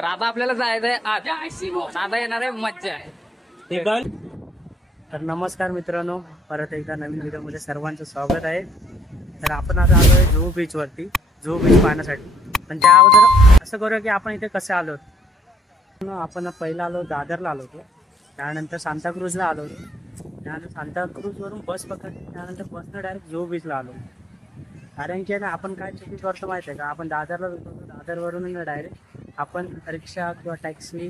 तर आता आपल्याला जायचंय आता येणार आहे मज्जा आहे। तर नमस्कार मित्रांनो, परत एकदा नवीन व्हिडिओमध्ये सर्वांचं स्वागत आहे। तर आपण आता आलो आहे जुहू बीच वरती, जुहू बीच पाहण्यासाठी। पण त्या अगोदर असं करूया की आपण इथे कसे आलो। आपण पहिला आलो दादरला आलो होतो, त्यानंतर सांताक्रूजला आलो होतो, त्यानंतर सांताक्रूजवरून बस पकडली, त्यानंतर बसनं डायरेक्ट जुहू बीचला आलो। कारण की ना आपण काय चुकी करतो माहिती आहे का, आपण दादरला जातो, दादरवरून डायरेक्ट आपण रिक्षा किंवा टॅक्सी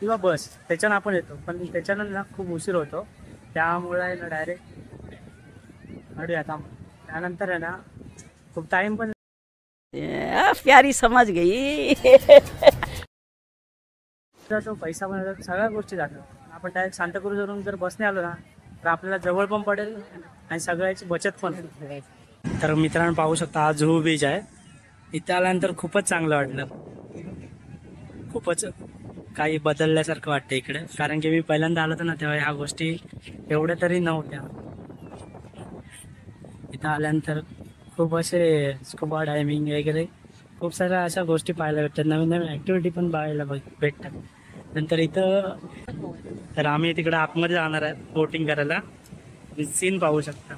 किंवा बस त्याच्यानं आपण येतो, पण त्याच्यानं ना खूप उशीर होतो, त्यामुळे ना डायरेक्ट अडूया थांब। त्यानंतर आहे ना खूप टाइम पण प्यारी समझ गई तो पैसा पण सगळ्या गोष्टी जातात। आपण डायरेक्ट सांताक्रूजवरून जर बसने आलो ना तर आपल्याला जवळ पण पडेल आणि सगळ्याची बचत पण। तर मित्रांनो पाहू शकता हा जुहू बीच आहे। इथे आल्यानंतर खूपच चांगलं वाटलं, खूपच काही बदलल्यासारखं वाटतं इकडे। कारण की मी पहिल्यांदा आलो होतो ना तेव्हा ह्या गोष्टी एवढ्या तरी नव्हत्या। इथं आल्यानंतर खूप असे स्कुबा डायव्हिंग वगैरे खूप साऱ्या अशा गोष्टी पाहायला भेटतात, नवीन नवीन ॲक्टिव्हिटी पण पाहायला भेटतात। नंतर इथं तर आम्ही तिकडे आतमध्ये जाणार आहे बोटिंग करायला, सीन पाहू शकता।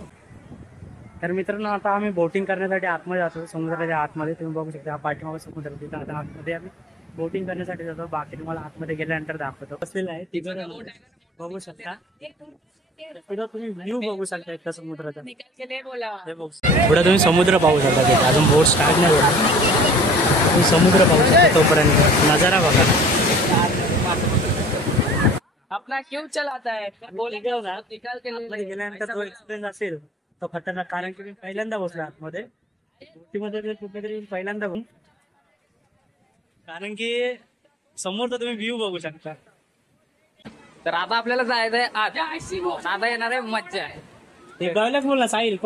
तर मित्रांनो आता आम्ही बोटिंग करण्यासाठी आतमध्ये जातो, समुद्राच्या आतमध्ये। तुम्ही बघू शकता पाठीमागे समुद्र, तिथं आता आतमध्ये आम्ही बोटिंग करण्यासाठी जातो। बाकी तुम्हाला आतमध्ये गेल्यानंतर दाखवतो। बसलेलं आहे तिकडे बघू शकता, तुम्ही व्ह्यू बघू शकता एकदा समुद्राचा। पुढे तुम्ही समुद्र पाहू शकता, तिथे अजून बोट स्टार्ट नाही होता, तुम्ही समुद्र पाहू शकता तोपर्यंत नजारा बघा। अपना क्यों चलाता है गेल्यानंतर जो एक्सपिरियन्स असेल तो खतरनाक। कारण की मी पहिल्यांदा बसलो आतमध्ये बोटीमध्ये, कुठेतरी पहिल्यांदा बघू, कारण की समोर तर तुम्ही व्ह्यू बघू शकता। तर आता आपल्याला जायचंय आता येणार आहे मज्जा आहे। गायलाच बोलला साहिल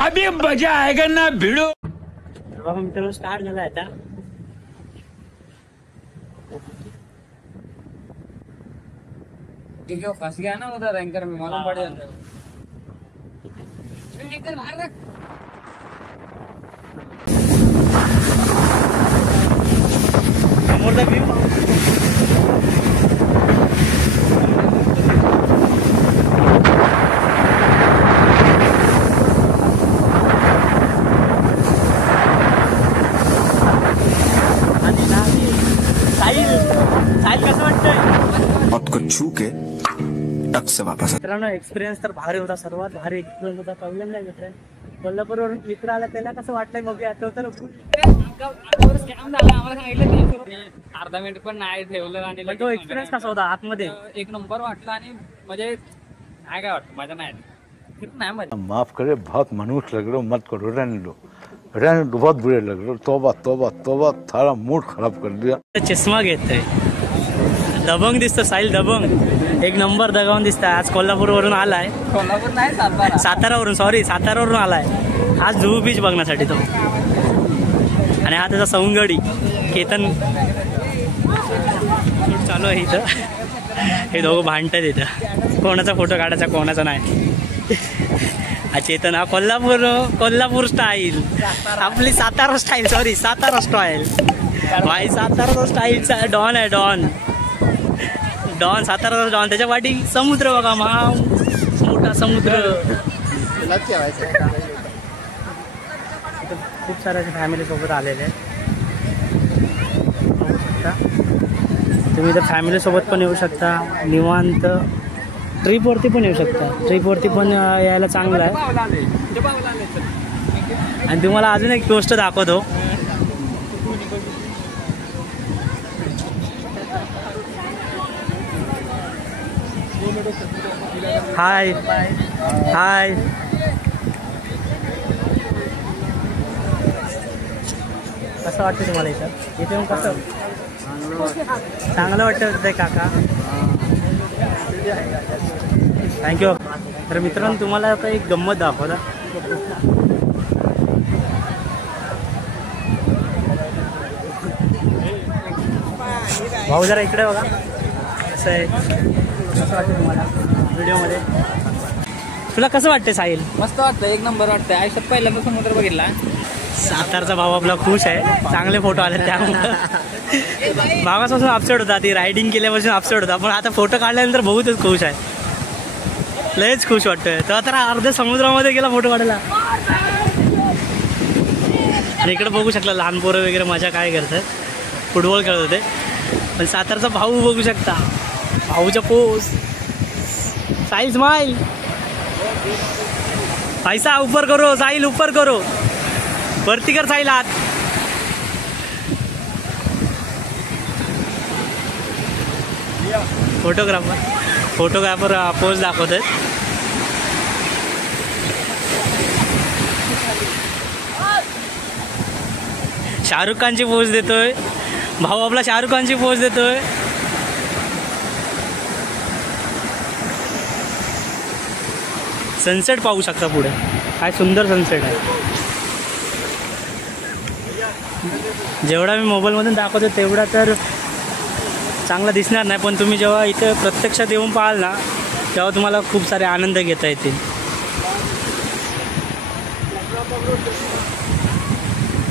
अभी मजा आएगा ना भिड़ो। बाबा मित्रांनो स्टार्ट झाला आता। क्योंकि वो फंस गया ना उधर एंकर में, मालूम पड़ जाता है। समोरचा व्ह्यू मौत को छू के टक से वापस। मित्रांनो एक्सपिरियन्स तर भारी होता, सर्वात भारी एक्सपिरियन्स होता। पहिल्यांदा घेतलाय कोल्हापूरवरून मित्र आला, त्याला कसं वाटलंय बघूया। तो तर स्कॅम झाला, आम्हाला सांगितलं अर्धा मिनिट पण नाही ठेवलं आणि तो एक्सपिरियन्स कसा होता आतमध्ये? एक नंबर वाटला आणि म्हणजे काय वाटतं मजा नाही मजा। माफ करे, बहुत मनुष्य लग रहे हो, मत करो, रहने दो, बहुत बुरे लग रहे हो। तोबा तोबा तोबा, थारा मूड खराब कर दिया। चष्मा घेतोय, दबंग दिसतो साहिल, दबंग एक नंबर दगावून दिसतोय। आज कोल्हापूरवरून आलाय, कोल्हापूर नाही सातारावरून, सॉरी सातारावरून आलाय आज जुहू बीच बघण्यासाठी तो। आणि हा त्याचा सवंगडी केतन चालू आहे इथं। हे दोघं भांडतात इथं, कोणाचा फोटो काढायचा कोणाचा नाही। चेतन हा कोल्हापूर स्टाईल, आपली Satara style, sorry Satara style भाई, सातारा स्टाईलचा डॉन आहे, डॉन सातारा डॉन। त्याच्या पाठी समुद्र बघा, मोठा समुद्र। खूप साऱ्या फॅमिली सोबत आलेले आहेत, बघू शकता तुम्ही। इथं फॅमिली सोबत पण येऊ शकता, निवांत ट्रिपवरती पण येऊ शकता, ट्रिपवरती पण यायला चांगलं आहे। आणि तुम्हाला अजून एक गोष्ट दाखवतो, हाय हाय, कसं वाटतं तुम्हाला इथं? इथे येऊन कसं चांगलं वाटतं ते काका, थँक्यू। तर मित्रांनो तुम्हाला आता एक गंमत दाखवता। भाऊ जरा इकडे बघा, कसं आहे, कसं वाटतं तुम्हाला व्हिडिओमध्ये? तुला कसं वाटतं साहिल? मस्त वाटतं, एक नंबर वाटतं। आयुष्यात पहिल्यांदा समुद्र बघितला, सातारचा भाऊ आपला खुश आहे, चांगले फोटो आले त्यामुळे भावापासून अपसेट होता, ती रायडिंग केल्यापासून अपसेट होता, पण आता फोटो काढल्यानंतर बहुतच खुश आहे, लयच खुश वाटतोय. तो आता अर्ध्या समुद्रामध्ये गेला फोटो काढायला. आणि इकडे बघू शकला लहान पोरं वगैरे मजा काय करतात, फुटबॉल खेळत होते. पण सातारचा भाऊ बघू शकता, भाऊच्या पोज, साहिल स्माइल, पैसा ऊपर करो साहिल, ऊपर करो, वरती कर साहिल हात. फोटोग्राफर पोज दाखवतात. शाहरुख खानची पोज देतोय भाऊ आपला, शाहरुख खानची पोज देतोय. सनसेट पाहू शकता पुढे, काय सुंदर सनसेट आहे. जेवढा मी मोबाईलमधून दाखवतो तेवढा तर चांगला दिसणार नाही, पण तुम्ही जेव्हा इथे प्रत्यक्षात येऊन पाहाल ना तेव्हा तुम्हाला खूप सारे आनंद घेता येतील.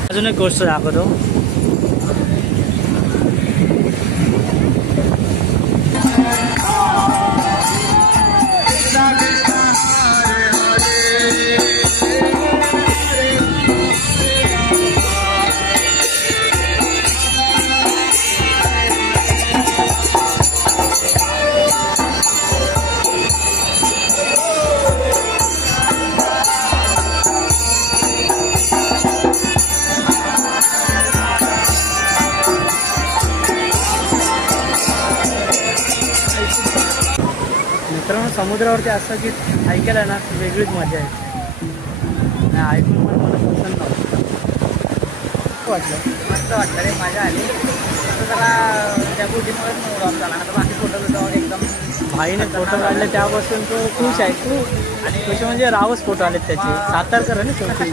अजून एक गोष्ट दाखवतो. मित्रांनो, समुद्रावरती असं की ऐकायला ना वेगळीच मजा आहे. ऐकून पण मला पसंत मस्त वाटलं रे, मजा आली. आता जरा त्या गोष्टीमुळेच मूड झाला ना, तर बाकी फोटो एकदम भाईने फोटो काढले त्यापासून तो खुश आहे खूप. आणि खुश म्हणजे रावच फोटो आलेत त्याचे, सातारकर आहे ना शेवटी.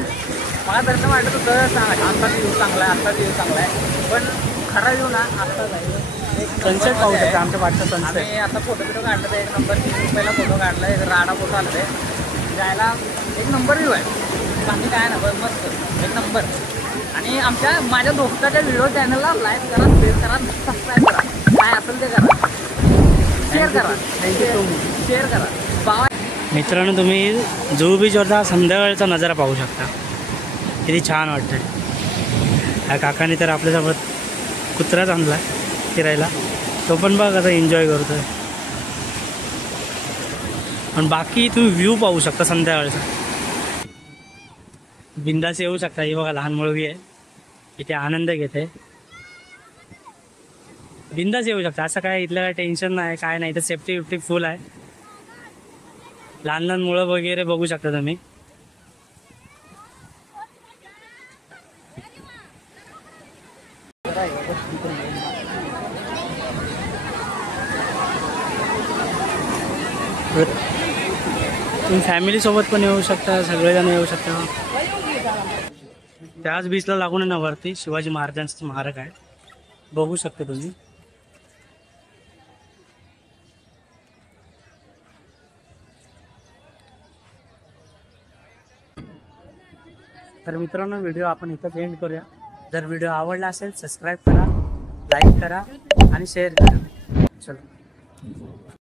मला तर वाटत होतं आत्ता व्ह्यू चांगला आहे, आत्ता व्ह्यू चांगला आहे, पण खरा व्ह्यू ना आत्ता जाईल. सनसेट पाहू शकता आमच्या पाठचा सनसेट. आम्ही आता फोटो काढला तर 1 नंबर 3 रुपयाला फोटो काढला, एक राडा फोटो आला ते जायला 1 नंबर व्ह्यू आहे. बाकी काय ना बस मस्त 1 नंबर. आणि माझ्या दोस्ताच्या व्हिडिओ चॅनलला लाईक करा, शेअर करा, सबस्क्राईब करा, काय असेल ते करा, शेअर करा, शेअर करा. बाय. मित्रांनो, तुम्ही जुहू बीचवरचा संध्याकाळचा नजारा पाहू शकता, किती छान वाटतंय. ह्या काकाने तर आपल्यासोबत कुत्राच आणला फिरायला, तो पण बघ आता एन्जॉय करतोय. पण बाकी तुम्ही व्ह्यू पाहू शकता संध्याकाळचा, बिंदास येऊ शकता. ही बघा लहान मुलगी आहे, इथे आनंद घेते, बिंदास येऊ शकता. असं काय इथलं काय टेन्शन नाही, काय नाही, तर सेफ्टी विफ्टी फुल आहे. लहान लहान मुलं वगैरे बघू शकता तुम्ही. तुम्ही फॅमिलीसोबत पण येऊ शकता, सगळेजण येऊ शकता. त्याच बीचला लागून ना वरती शिवाजी महाराजांचं स्मारक आहे, बघू शकता तुम्ही. तर मित्रांनो, व्हिडिओ आपण इथंच एंड करूया. जर व्हिडिओ आवडला असेल सबस्क्राईब करा, लाईक करा आणि शेअर करा. चलो.